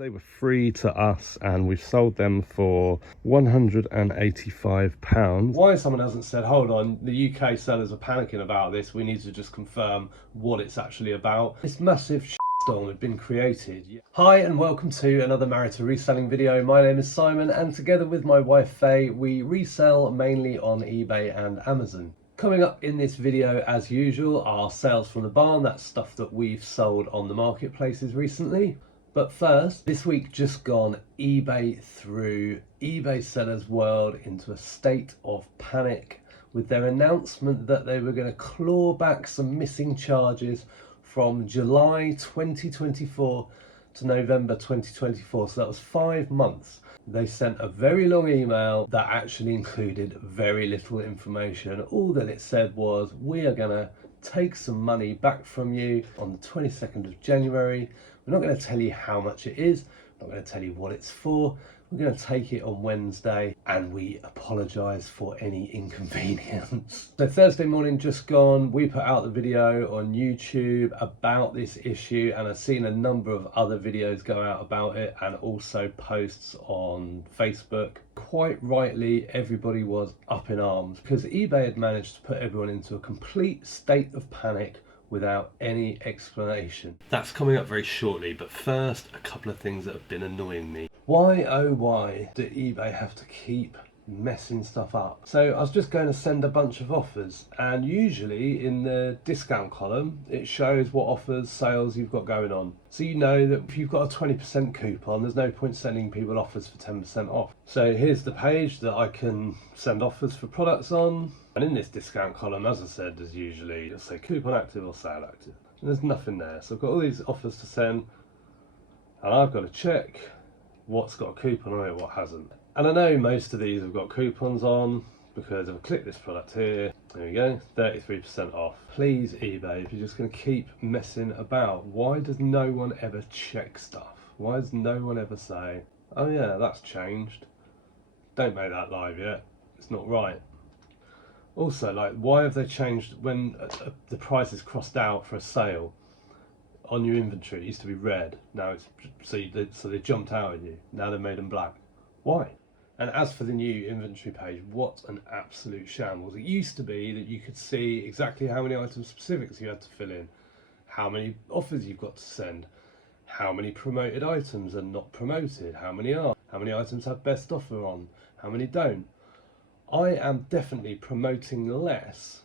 They were free to us and we've sold them for £185. Why someone hasn't said, hold on, the UK sellers are panicking about this, we need to just confirm what it's actually about. This massive shitstorm had been created. Hi and welcome to another Married to Reselling video. My name is Simon and together with my wife Faye, we resell mainly on eBay and Amazon. Coming up in this video, as usual, are sales from the barn. That's stuff that we've sold on the marketplaces recently. But first, this week just gone, eBay threw eBay sellers world into a state of panic with their announcement that they were going to claw back some missing charges from July 2024 to November 2024. So that was 5 months. They sent a very long email that actually included very little information. All that it said was, we are going to take some money back from you on the 22nd of January. We're not going to tell you how much it is. We're not going to tell you what it's for. We're going to take it on Wednesday and we apologise for any inconvenience. So Thursday morning just gone, we put out the video on YouTube about this issue and I've seen a number of other videos go out about it and also posts on Facebook. Quite rightly, everybody was up in arms because eBay had managed to put everyone into a complete state of panic without any explanation. That's coming up very shortly, but first, a couple of things that have been annoying me. Why, oh why, do eBay have to keep messing stuff up? So I was just going to send a bunch of offers, and usually in the discount column, it shows what offers, sales you've got going on. So you know that if you've got a 20% coupon, there's no point sending people offers for 10% off. So here's the page that I can send offers for products on. And in this discount column, as I said, there's usually, it'll say coupon active or sale active. And there's nothing there. So I've got all these offers to send, and I've got to check what's got a coupon on it, what hasn't. And I know most of these have got coupons on, because if I click this product here, there we go, 33% off. Please eBay, if you're just going to keep messing about, why does no one ever check stuff? Why does no one ever say, oh yeah, that's changed, don't make that live yet, it's not right. Also, like, why have they changed when the price is crossed out for a sale on your inventory? It used to be red, now it's so they jumped out at you, now they've made them black. Why? And as for the new inventory page, what an absolute shambles. It used to be that you could see exactly how many item specifics you had to fill in, how many offers you've got to send, how many promoted items are not promoted, how many are, how many items have best offer on, how many don't. I am definitely promoting less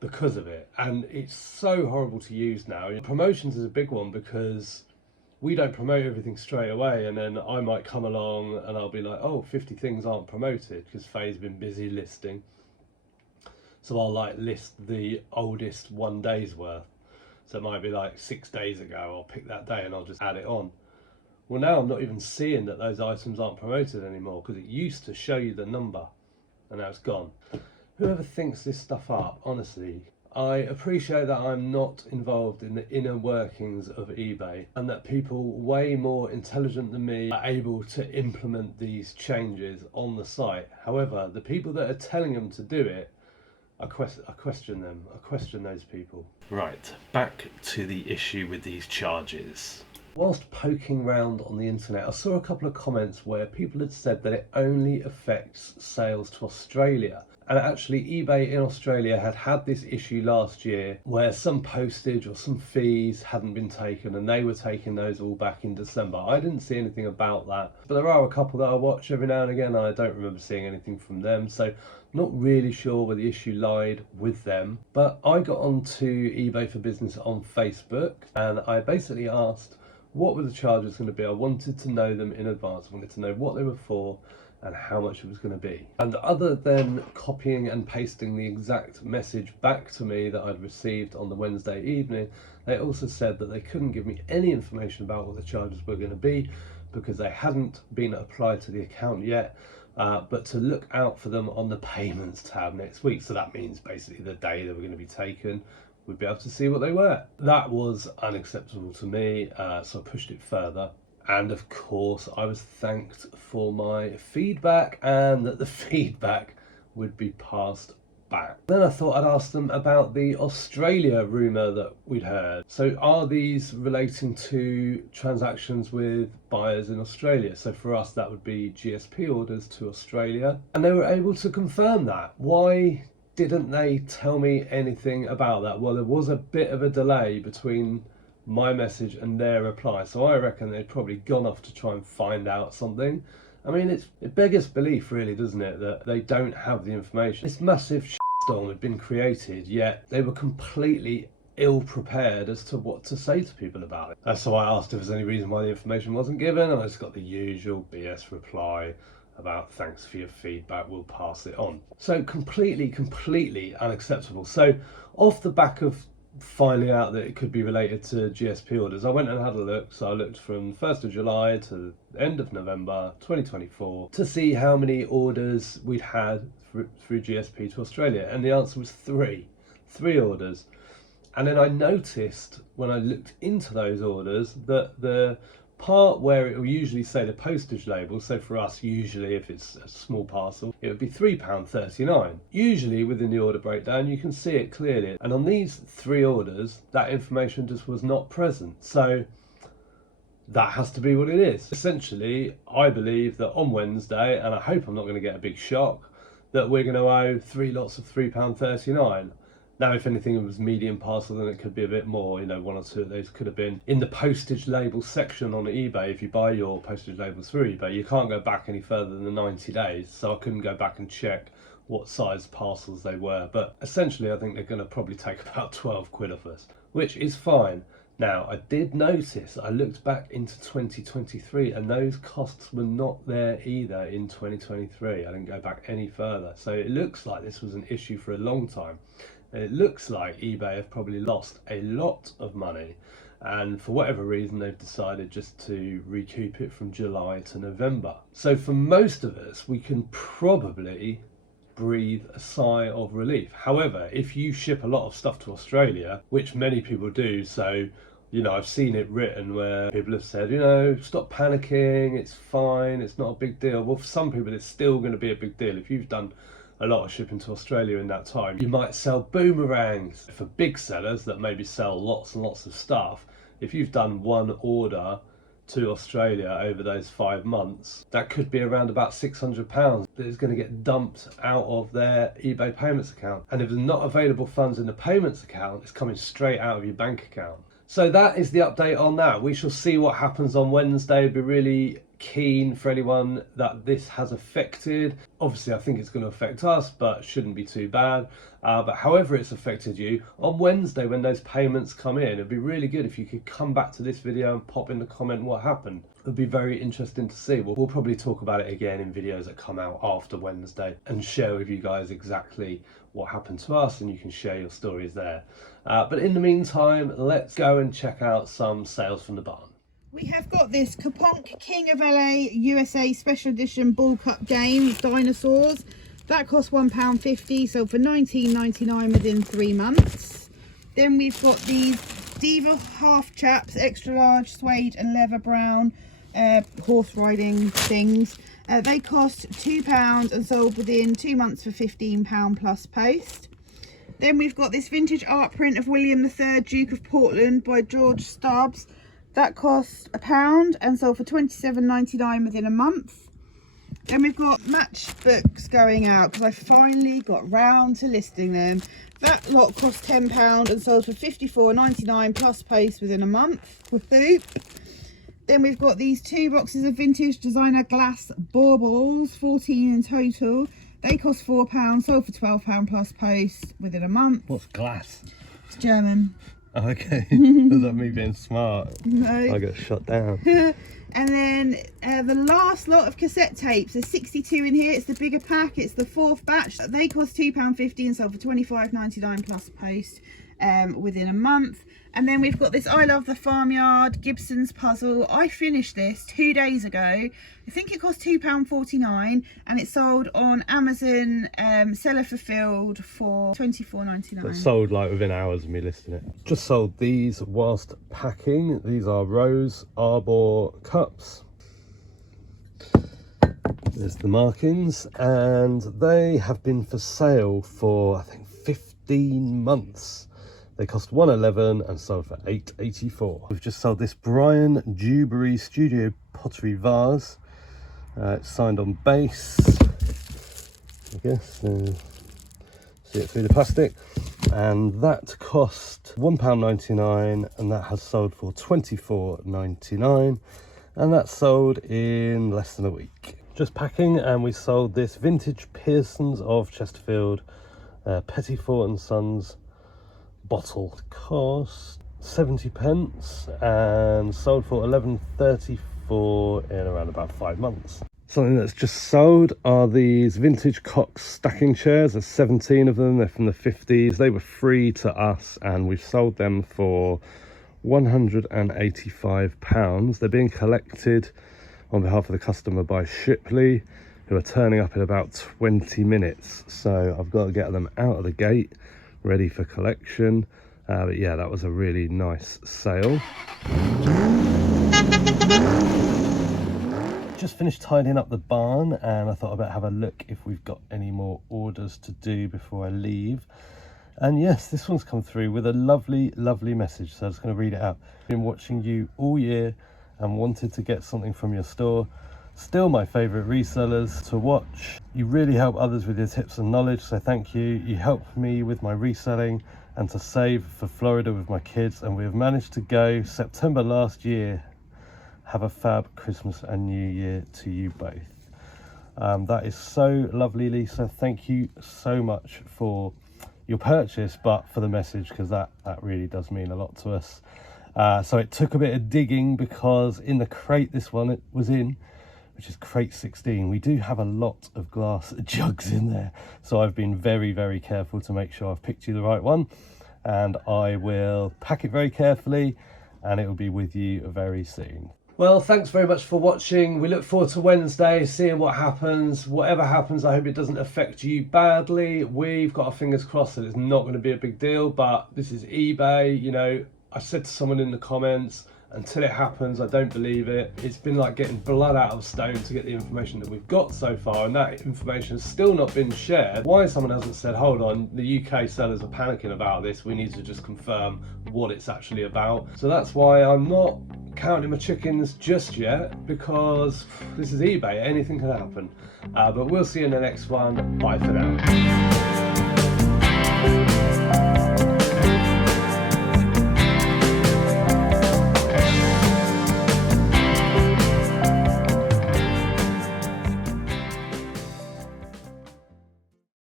because of it, and it's so horrible to use now. Promotions is a big one because we don't promote everything straight away, and then I might come along and I'll be like, oh, 50 things aren't promoted because Faye's been busy listing. So I'll like list the oldest 1 day's worth. So it might be like 6 days ago, I'll pick that day and I'll just add it on. Well, now I'm not even seeing that those items aren't promoted anymore because it used to show you the number and now it's gone. Whoever thinks this stuff up, honestly, I appreciate that I'm not involved in the inner workings of eBay and that people way more intelligent than me are able to implement these changes on the site. However, the people that are telling them to do it, I question them. I question those people. Right, back to the issue with these charges. Whilst poking around on the internet, I saw a couple of comments where people had said that it only affects sales to Australia. And actually eBay in Australia had this issue last year where some postage or some fees hadn't been taken and they were taking those all back in December. I didn't see anything about that, but there are a couple that I watch every now and again and I don't remember seeing anything from them. So not really sure where the issue lied with them. But I got onto eBay for Business on Facebook and I basically asked, what were the charges going to be? I wanted to know them in advance. I wanted to know what they were for and how much it was going to be. And other than copying and pasting the exact message back to me that I'd received on the Wednesday evening, they also said that they couldn't give me any information about what the charges were going to be because they hadn't been applied to the account yet, but to look out for them on the payments tab next week. So that means basically the day they were going to be taken, we'd be able to see what they were. That was unacceptable to me, so I pushed it further. And of course, I was thanked for my feedback and that the feedback would be passed back. Then I thought I'd ask them about the Australia rumour that we'd heard. So are these relating to transactions with buyers in Australia? So for us that would be GSP orders to Australia. And they were able to confirm that. Why didn't they tell me anything about that? Well, there was a bit of a delay between my message and their reply, so I reckon they'd probably gone off to try and find out something. I mean, it beggars belief really, doesn't it, that they don't have the information. This massive shitstorm had been created, yet they were completely ill prepared as to what to say to people about it. So I asked if there's any reason why the information wasn't given, and I just got the usual BS reply about thanks for your feedback, we'll pass it on. So completely unacceptable. So off the back of finding out that it could be related to GSP orders, I went and had a look. So I looked from 1st of July to the end of November 2024 to see how many orders we'd had through GSP to Australia, and the answer was three orders. And then I noticed when I looked into those orders that the part where it will usually say the postage label, so for us usually if it's a small parcel it would be £3.39. Usually within the order breakdown you can see it clearly, and on these three orders that information just was not present. So that has to be what it is. Essentially I believe that on Wednesday, and I hope I'm not going to get a big shock, that we're going to owe three lots of £3.39. Now, if anything, it was medium parcel, then it could be a bit more. You know, one or two of those could have been in the postage label section on eBay. If you buy your postage labels through eBay, you can't go back any further than the 90 days. So I couldn't go back and check what size parcels they were. But essentially, I think they're going to probably take about 12 quid off us, which is fine. Now, I did notice, I looked back into 2023 and those costs were not there either in 2023. I didn't go back any further. So it looks like this was an issue for a long time. And it looks like eBay have probably lost a lot of money, and for whatever reason they've decided just to recoup it from July to November. So for most of us, we can probably breathe a sigh of relief. However, if you ship a lot of stuff to Australia, which many people do, so you know, I've seen it written where people have said, you know, stop panicking, it's fine, it's not a big deal. Well, for some people it's still going to be a big deal. If you've done a lot of shipping to Australia in that time, you might sell boomerangs. For big sellers that maybe sell lots and lots of stuff, if you've done one order to Australia over those 5 months, that could be around about £600 that is going to get dumped out of their eBay payments account. And if there's not available funds in the payments account, it's coming straight out of your bank account. So that is the update on that. We shall see what happens on Wednesday. It'd be really keen for anyone that this has affected. Obviously I think it's going to affect us, but shouldn't be too bad. But however it's affected you, on Wednesday when those payments come in, it'd be really good if you could come back to this video and pop in the comment what happened. It'd be very interesting to see. We'll probably talk about it again in videos that come out after Wednesday and share with you guys exactly what happened to us, and you can share your stories there. But in the meantime, let's go and check out some sales from the barn. We have got this Kaponk King of LA USA Special Edition Ball Cup game, Dinosaurs. That cost £1.50, so for £19.99 within 3 months. Then we've got these Diva Half Chaps, extra large suede and leather brown horse riding things. They cost £2 and sold within 2 months for £15 plus post. Then we've got this vintage art print of William III, Duke of Portland by George Stubbs. That cost £1 and sold for £27.99 within a month. Then we've got matchbooks going out because I finally got round to listing them. That lot cost £10 and sold for £54.99 plus post within a month. Woohoo! Then we've got these 2 boxes of vintage designer glass baubles, 14 in total. They cost £4, sold for £12 plus post within a month. What's glass? It's German. Okay. Is that me being smart? No. I got shut down. And then the last lot of cassette tapes, there's 62 in here. It's the bigger pack, it's the 4th batch. They cost £2.50 and sold for £25.99 plus post within a month. And then we've got this I Love the Farmyard Gibson's puzzle. I finished this 2 days ago. I think it cost £2.49 and it sold on Amazon seller fulfilled for £24.99. It sold like within hours of me listing it. Just sold these whilst packing. These are Rose Arbor cups. There's the markings, and they have been for sale for I think 15 months. They cost $111 and sold for $8.84. We've just sold this Brian Dewberry Studio Pottery Vase. It's signed on base, I guess. See it through the plastic, and that cost £1.99, and that has sold for $24.99, and that sold in less than a week. Just packing, and we sold this vintage Pearsons of Chesterfield Pettiford and Sons bottle. It cost 70 pence and sold for $11.34 in around about 5 months. Something that's just sold are these vintage Cox stacking chairs. There's 17 of them. They're from the 50s. They were free to us, and we've sold them for £185. They're being collected on behalf of the customer by Shipley, who are turning up in about 20 minutes. So I've got to get them out of the gate, ready for collection. But yeah, that was a really nice sale. Just finished tidying up the barn, and I thought I'd better have a look if we've got any more orders to do before I leave. And yes, this one's come through with a lovely message, so I'm just going to read it out. Been watching you all year and wanted to get something from your store. Still my favorite resellers to watch. You really help others with your tips and knowledge, so thank you. You helped me with my reselling and to save for Florida with my kids, and we have managed to go September last year. Have a fab Christmas and New Year to you both. That is so lovely, Lisa. Thank you so much for your purchase, but for the message, because that really does mean a lot to us. So it took a bit of digging, because in the crate this one it was in, which is crate 16, we do have a lot of glass jugs in there. So I've been very careful to make sure I've picked you the right one, and I will pack it very carefully, and it will be with you very soon. Well, thanks very much for watching. We look forward to Wednesday, seeing what happens. Whatever happens, I hope it doesn't affect you badly. We've got our fingers crossed that it's not going to be a big deal, but this is eBay. You know, I said to someone in the comments, until it happens, I don't believe it. It's been like getting blood out of stone to get the information that we've got so far, and that information has still not been shared. Why someone hasn't said, hold on, the UK sellers are panicking about this, we need to just confirm what it's actually about. So that's why I'm not counting my chickens just yet, because this is eBay, anything can happen. But we'll see you in the next one. Bye for now.